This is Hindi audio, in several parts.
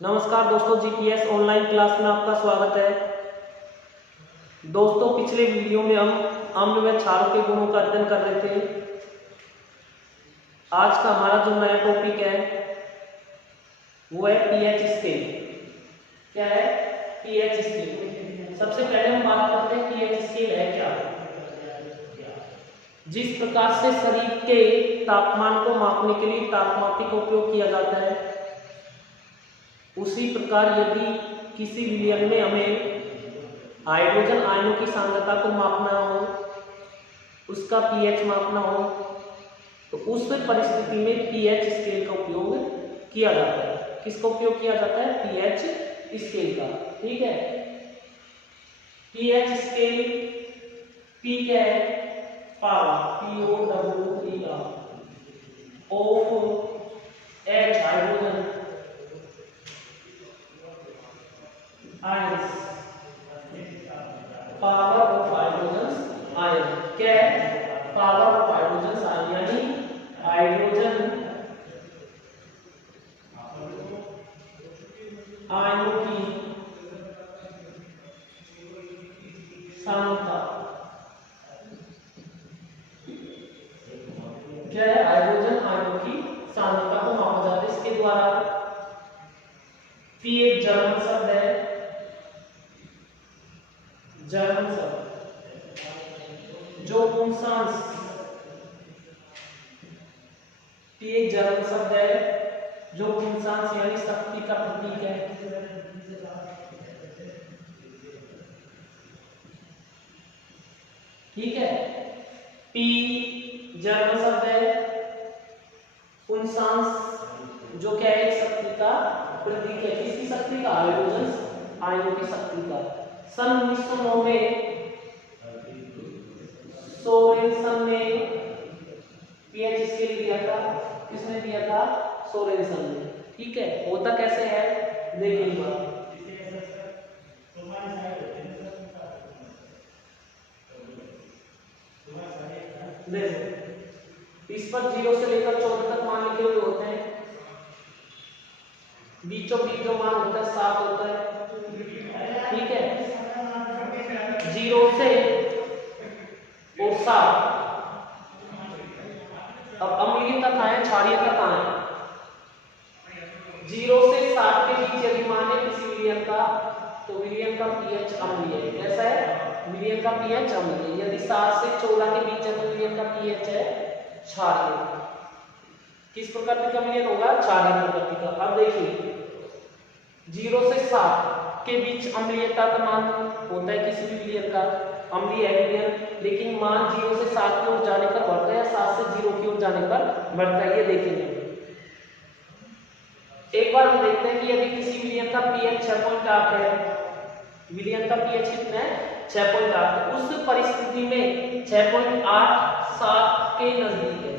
नमस्कार दोस्तों, जीपीएस ऑनलाइन क्लास में आपका स्वागत है। दोस्तों, पिछले वीडियो में हम अम्ल व क्षारों के गुणों का अध्ययन कर रहे थे। आज का हमारा जो नया टॉपिक है वो है पीएच स्केल। क्या है? PH scale. सबसे पहले हम बात करते हैं पीएच स्केल है क्या। जिस प्रकार से शरीर के तापमान को मापने के लिए तापमापी का उपयोग किया जाता है, उसी प्रकार यदि किसी विलयन में हमें हाइड्रोजन आयनों की सांद्रता को मापना हो, उसका पीएच मापना हो, तो उस परिस्थिति में पीएच स्केल का उपयोग किया जाता है। किसका उपयोग किया जाता है? पीएच स्केल का। ठीक है। पीएच स्केल पी क्या है? Power, POWER of H hydrogen ions, power of hydrogen ion. क्या है? पावर ऑफ हाइड्रोजन आयन, यानी हाइड्रोजन आयनों की सांद्रता। क्या है? हाइड्रोजन आयनों की सांद्रता को मापा जाता है इसके द्वारा। पी एक जर्मन शब्द है, जर्मन शब्द जो पुंसांस, पी एक जर्मन शब्द है जो पुंसांस यानी शक्ति का प्रतीक है। ठीक है। पी जर्मन शब्द है, पुंसांस जो क्या है? एक शक्ति का प्रतीक है। किसकी शक्ति का? हाइड्रोजन आयनों की शक्ति का। सन 1909 में सोरेनसन ने पीएच स्केल दिया था। किसने दिया था? सोरेनसन ने। ठीक है। होता कैसे है देखिएगा। इस पर 0 से लेकर 14 तक मान लिखे हुए होते हैं। बीचों बीच जो मान होता है 7 होता है। ठीक है। 0 से और 7। अब अम्लीयता कहाँ है, क्षारीयता कहाँ है? 0 से 7 के बीच यदि मान है किसी विलयन का, तो विलयन का पीएच अम्लीय है। कैसा है? विलयन का पीएच अम्लीय। यदि 7 से 14 के बीच है तो विलयन का पीएच है क्षारीय। किस प्रकार का विलयन होगा? क्षारीय प्रकृति का। अब देखिए, 0 से 7 के बीच अम्लीयता का मान होता है किसी भी विलयन का, अम्लीय है विलयन, लेकिन मान 0 से 7 की ओर जाने पर बढ़ता है या 7 से 0 की ओर जाने पर बढ़ता है। ये देखेंगे। एक बार हम देखते हैं कि यदि किसी विलयन का पीएच 6.8 है, विलयन का पीएच कितना है? 6.8। तो उस परिस्थिति में 6.8 7 के नजदीक है,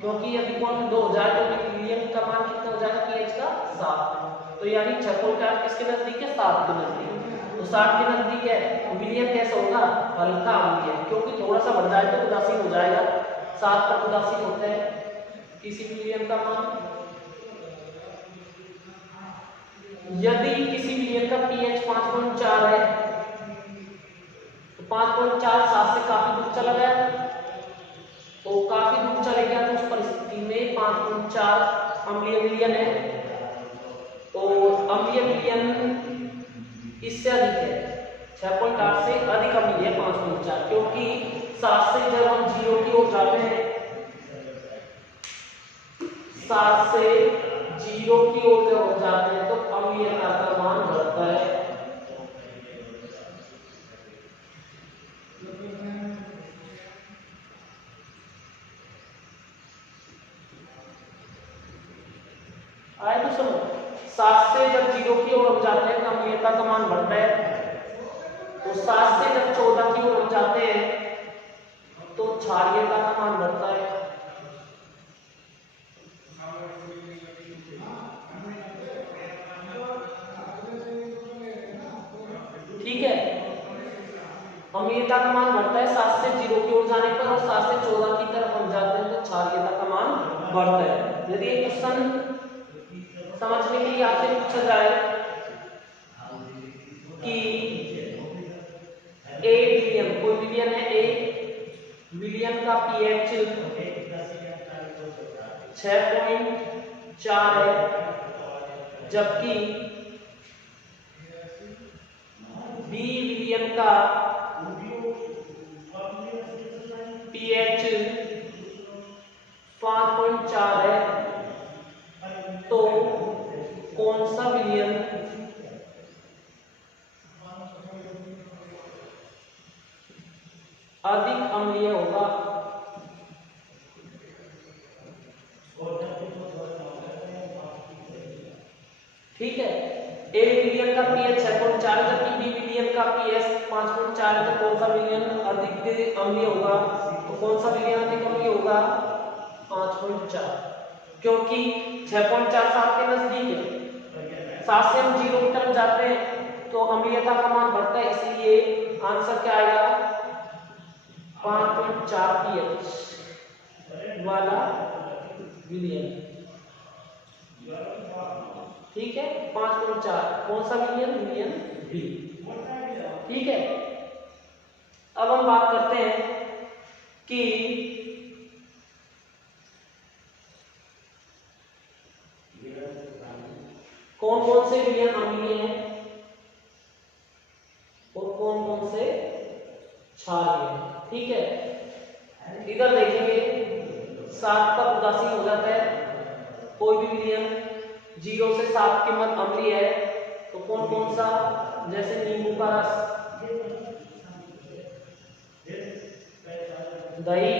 क्योंकि यदि कोण 2 हो जाए तो विलयन का मान कितना हो जाएगा पीएच का? 7। तो यानी 6.8 किसके नजदीक है? 7 के नजदीक। तो 7 के नजदीक है तो विलयन कैसा होगा? हल्का अम्लीय, क्योंकि थोड़ा सा बढ़ जाए तो उदासीन हो जाएगा। 7 पर उदासीन होता है किसी भी विलयन का मान। यदि किसी विलयन का पीएच 5.4 है तो 5.4 7 से काफी दूर चला गया, तो काफी दूर चले गया तो उस परिस्थिति में 5.4 अम्लीय विलयन है। तो अम्लीय विलयन इससे अधिक है, 6.8 से अधिक अम्लीय है 5.4, क्योंकि 7 से जब हम 0 की ओर जाते हैं, 7 से 0 की ओर जब हम जाते हैं तो अम्लीयता का मान बढ़ता है। आए तो समझ। 7 से जब 0 की ओर हम जाते हैं तो अम्लीयता का मान बढ़ता है। तो 7 से जब 14 की ओर हम जाते हैं तो क्षारीयता का मान बढ़ता है। ठीक है। अम्लीयता का मान बढ़ता है 7 से 0 की ओर जाने पर, और 7 से 14 की तरफ हम जाते हैं तो क्षारीयता का मान बढ़ता है। यदि एक क्वेश्चन समझने के लिए आपसे पूछा जाए कि ए विलियन, कोई विलियन है ए, विलियन का पीएच 6.4 है, जबकि बी विलियन का पीएच 5.4 है, तो कौन सा विलियन अधिक अम्लीय होगा? ठीक है, ए विलियन का पीएच 6.4 है, जबकि बी विलियन का पीएच 5.4 है, तो कौन सा विलियन अधिक अम्लीय होगा? तो कौन सा विलियन अधिक अम्लीय होगा? 5.4, क्योंकि 6.4 7 के नजदीक है, 7 से हम 0 की तरफ जाते हैं तो अम्लीयता का मान बढ़ता है, इसलिए आंसर क्या आएगा? 5.4 पीएच वाला विलियन। ठीक है, 5.4 कौन सा विलियन? विलियन बी। ठीक है, अब हम बात करते हैं कि कौन कौन से विलियन अम्लीय हैं और कौन कौन से क्षारीय हैं। ठीक है, इधर देखेंगे 7 पर उदासीन हो जाता है, कोई भी विलियन 0 से 7 के मध्य अम्लीय है, तो कौन कौन सा? जैसे नींबू का रस, दही,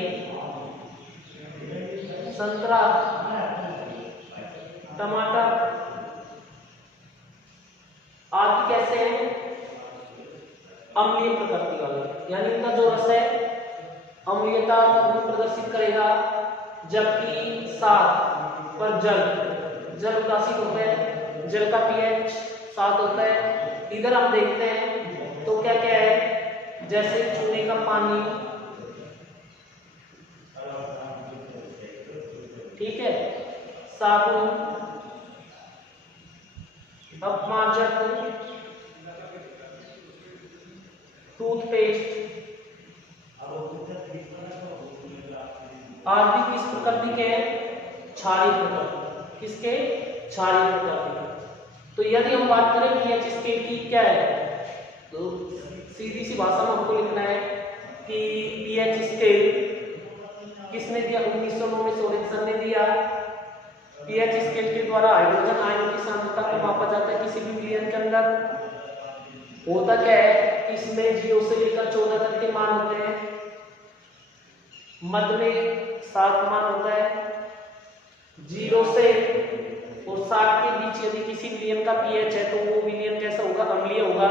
संतरा, टमाटर आदि कैसे हैं? अम्लीय प्रकृति वाले, यानी इनका जो रस है अम्लीयता का गुण प्रदर्शित करेगा, जबकि 7 पर जल उदासीन होता है, जल का पीएच 7 होता है। इधर हम देखते हैं तो क्या क्या है, जैसे चूने का पानी, ठीक है, साबुन, अपमार्जक, टूथपेस्ट आदि किस प्रकृति के हैं? क्षारीय प्रकृति। किसके? क्षारीय प्रकृति। तो यदि हम बात करें पीएच स्केल की क्या है, तो सीधी सी भाषा में हमको लिखना है कि पीएच स्केल किसने दिया? 1909 में सोरेनसन ने दिया। पीएच स्केल के द्वारा हाइड्रोजन आयनों की सांद्रता को मापा जाता है किसी भी विलियन के अंदर। होता क्या है, इसमें 0 से लेकर 14 तक के मान होते हैं, मध्य में 7 मान होता है। 0 से और 7 के बीच यदि किसी विलियन का पीएच है तो वो विलियन कैसा होगा? अम्लीय होगा।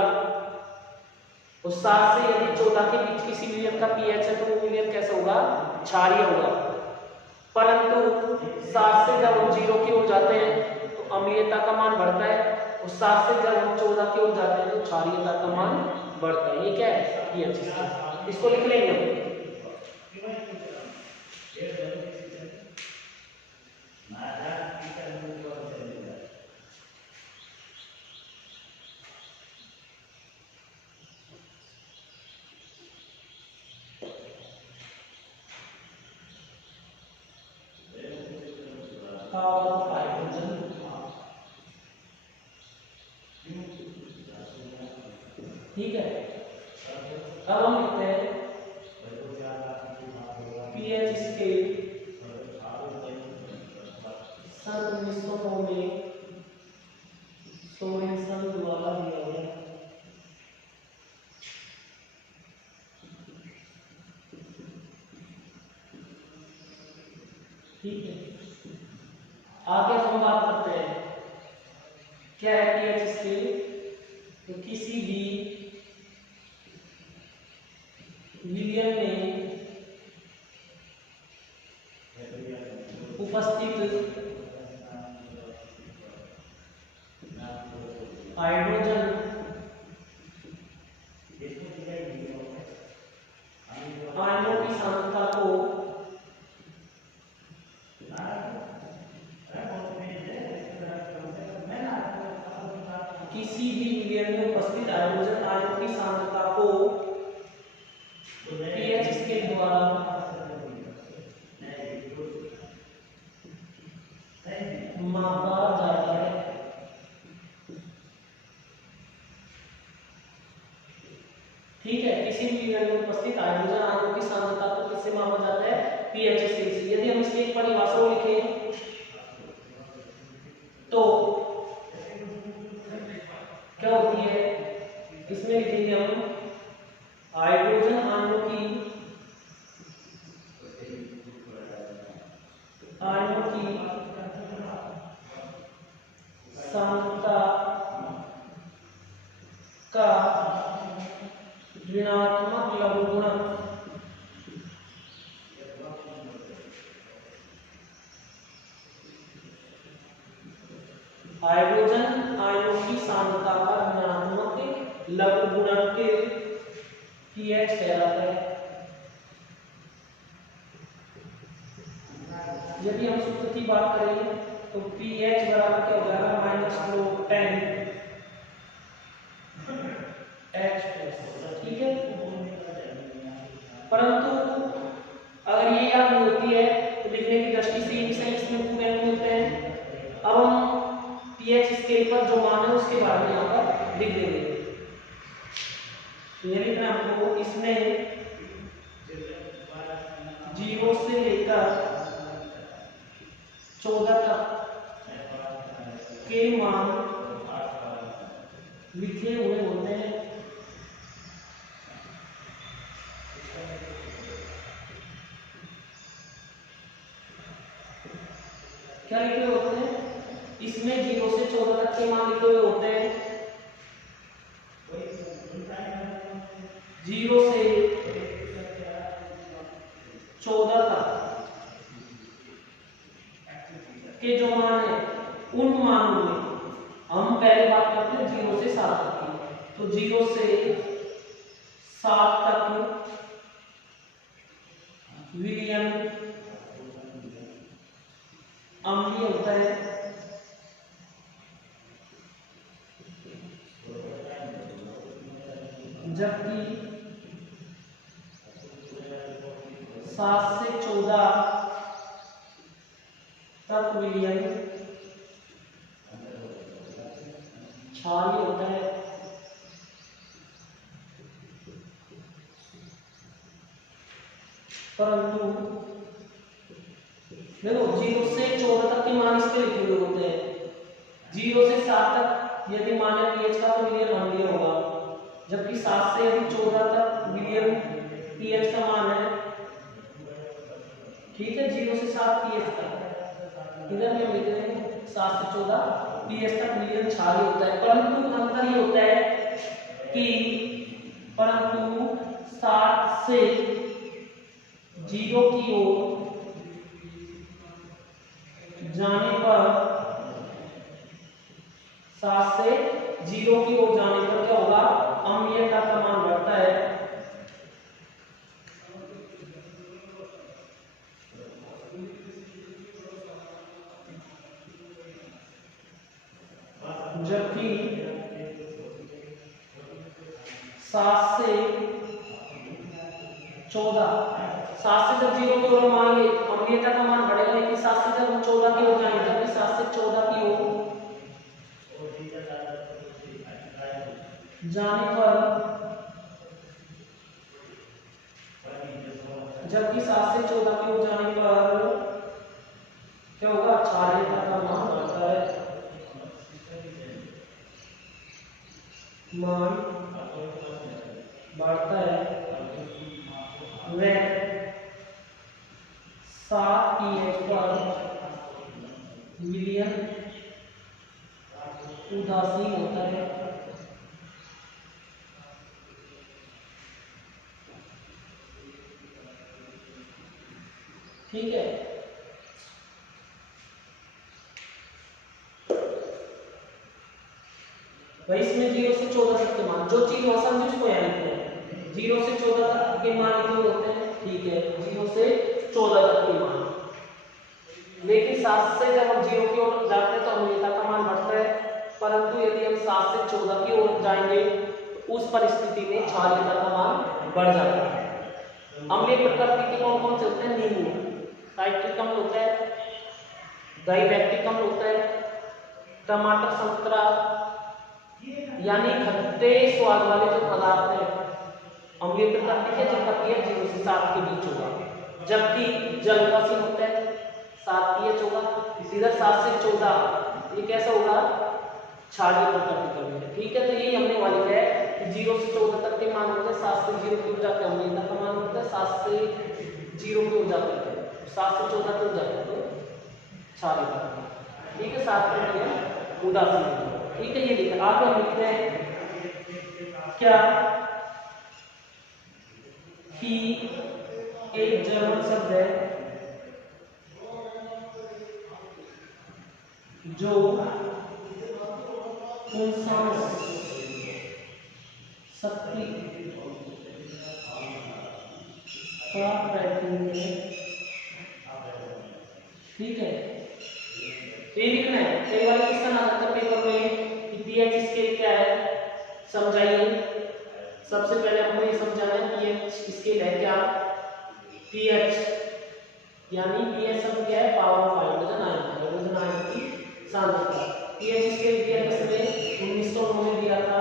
और 7 से यदि 14 के बीच किसी विलियन का पीएच है तो वो विलियन कैसा होगा? क्षारीय होगा। परंतु 7 से जब हम 0 की ओर जाते हैं तो अम्लीयता का मान बढ़ता है, और 7 से जब हम 14 की ओर जाते हैं तो क्षारीयता का मान बढ़ता है। ये क्या है? PH scale. इसको लिख लेंगे। ठीक है, अब हम लिखते हैं पीएच स्केल सन 1909 में सोरेनसन द्वारा दिया गया। ठीक है, आगे हम बात करते हैं क्या है पीएच स्केल। तो किसी भी विलियन में उपस्थित हाइड्रोजन आयनों की सांद्रता को किसी भी विलयन में उपस्थित हाइड्रोजन आयनों की सांद्रता को pH स्केल द्वारा मापा जाता है। ठीक है, किसी भी विलयन में उपस्थित हाइड्रोजन आयनों की सांद्रता को किससे मापा जाता है? pH स्केल से। यदि हम इसकी एक परिभाषा को लिखें तो क्या होती है, इसमें लिखेंगे हम हाइड्रोजन आयनों की सांद्रता का ऋणात्मक लघुगुणक हाइड्रोजन आयनों की सांद्रता का ऋणात्मक लघुगुणक के pH कहलाता है। यदि हम सूत्र की बात करें तो pH बराबर क्या हो जाएगा? -10 H+। ठीक है, परंतु अगर ये याद नहीं होती है तो लिखने की दृष्टि से इन इसमें पूरे नहीं होते हैं। अब हम pH स्केल पर जो मान है उसके बारे में यहाँ पर लिख देंगे। ये लिखना हमको, इसमें 0 से लेकर 14 तक के मान लिखे हुए होते हैं। क्या लिखे हुए होते हैं? इसमें 0 से 14 तक के मान लिखे हुए होते हैं। 0 से 14 तक के जो मान है उन मानों में हम पहले बात करते हैं 0 से 7 तक की। तो 0 से 7 तक विलयन अम्लीय होता है, जबकि 7 से 14 तक विलयन क्षारीय होता है। परंतु देखो 0 से 14 तक के मान इसके लिखे हुए होते हैं। 0 से 7 तक यदि मान है pH का तो विलयन अम्लीय होगा, जबकि 7 से यदि 14 तक विलयन pH का मान है। ठीक है, 0 से 7 pH तक, इधर में लिख रहे हैं 7 से 14 pH तक विलयन क्षारीय होता है। परंतु अंतर ये होता है कि परंतु 7 से 0 की ओर जाने पर 7 से 0 की ओर जाने पर क्या होगा? अम्लीयता का मान बढ़ता है। जबकि 7 से 14 7 से जब 0 की ओर मानेंगे अम्लीयता का मान बढ़ेगा, लेकिन 7 से जब हम 14 की ओर जाएंगे तब 7 से 14 की ओर जाने पर जबकि 7 से 14 की ओर जाने पर क्या होगा? क्षारीयता का मान बढ़ता है। मान बढ़ता है। वह 7 pH पर विलयन उदासीन होता है। ठीक है, भाई इसमें 0 से 14 तक के मान, जो चीज हो समझे उसको याद लिखते हैं। 0 से 14 तक के मान लिखे होते हैं। ठीक है, 0 से 14 तक के मान, लेकिन 7 से जब हम 0 की ओर जाते हैं तो अम्लीयता का मान बढ़ता है। परंतु यदि हम 7 से 14 की ओर जाएंगे तो उस परिस्थिति में क्षारीयता का मान बढ़ जाता है। अम्लीय प्रकृति के कौन कौन से होते हैं? नींबू साइट्रिक अम्ल होता है, दही लैक्टिक अम्ल होता है, टमाटर संतरा यानी खट्टे स्वाद वाले जो पदार्थ हैं अम्लीय प्रकृति के, जिनका पीएच 0 से 7 के बीच होगा। जबकि जलवासी होता है 7 पीएच होगा। इधर 7 से 14 ये कैसा होगा? क्षारीय प्रकृति का भी है। ठीक है, तो यही हमने वाली है कि 0 से 14 तक के मान होते हैं, 7 से 0 की ऊर्जा के अम्लीयता का मान होता है, 7 से 0 की ऊर्जा के 7 से 14 की ऊर्जा के तो क्षारीय प्रकृति। ठीक है, 7 के उदासीन। ठीक है, ये लिखा। आगे हम लिखते हैं क्या कि एक जर्मन शब्द है जो शक्ति का प्रतीक है। ठीक है, ये लिखना है। कई बार क्वेश्चन आ जाता है पेपर में कि पीएच स्केल क्या है, समझाइए। सबसे पहले हमको ये समझाना है पीएच स्केल है क्या। पीएच यानी पीएच शब्द क्या है? Power of hydrogen ion, hydrogen ion की सांद्रता। पीएच स्केल दिया किसने? 1909 में दिया था,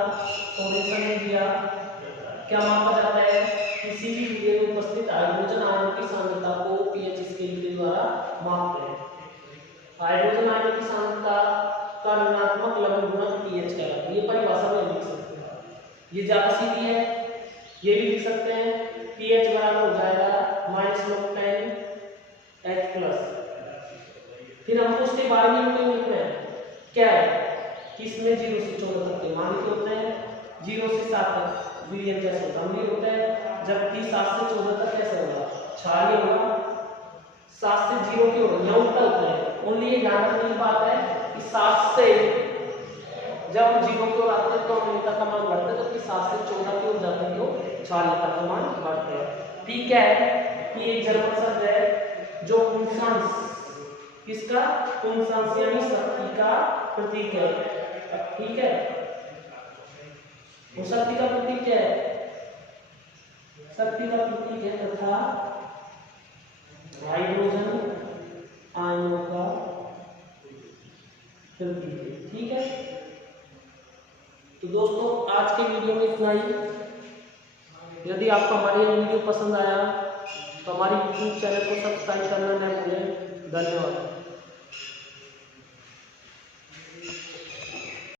सोरेसन ने दिया। क्या मापा जाता है? किसी भी मीडियम में उपस्थित हाइड्रोजन आयन की सांद्रता को पीएच स्केल के द्वारा मापते हैं। हाइड्रोजन आयन की सांद्रता का ऋणात्मक लघु गुणक पीएच कहलाता है। ये परिभाषा में लिख सकते हैं, ये ज्यादा सीधी है। ये भी लिख सकते हैं पीएच बराबर हो जाएगा -10H+। फिर हमको उसके बारे में क्यों लिखना है? क्या है कि इसमें 0 से 14 तक के मान लिखे होते हैं। 0 से 7 तक वीर्यन कैसे होता है, जबकि 7 से 14 तक कैसे होगा? क्षारीय होगा। 7 से 0 की ओर, यहाँ उल्टा होता है। ओनली ये ध्यान रखने की बात है कि 7 से जब हम 0 की ओर आते हैं तो अम्लीयता का मान बढ़ता है, जबकि 7 से 14 की ओर जाते हैं तो क्षारीयता का मान बढ़ता है। ठीक है, कि एक जर्मन शब्द है जो किसका? पुंसांस यानी शक्ति का प्रतीक है। ठीक है, वो शक्ति का प्रतीक क्या है? शक्ति का प्रतीक है तथा हाइड्रोजन आयनों का प्रतीक है। ठीक है, तो दोस्तों आज के वीडियो में इतना ही। यदि आपको हमारी वीडियो पसंद आया तो हमारी YouTube चैनल को सब्सक्राइब करना न भूलें। धन्यवाद।